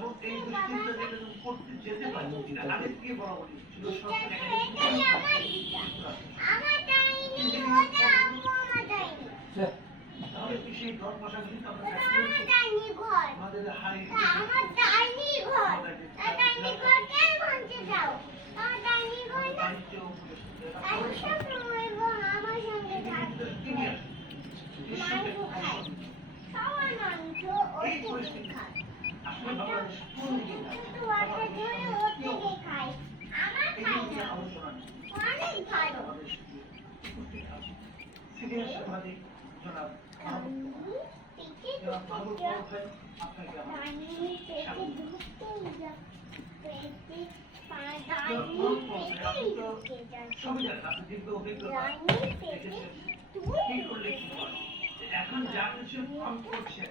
এবং এই দুশ্চিন্তা থেকে করতে যেতে পারি না আগে থেকে বলা বলি ছিল তাহলে কি সেই ঘর মশা কিন্তু আমাদের হাই আমার ডাইনি ঘর ডাইনি ঘর কেন ভাঙতে যাও আমার ডাইনি ঘর না আমি সব সময় আমার সঙ্গে থাকতে মাংস খাই খাওয়ার মাংস ওই থেকে খাই কিন্তু ওটা ধরে ওর থেকে খাই আমার খাই না অনেক ভালো সিরিয়াস সামাজিক জনাব এখন যা কিছু করছেন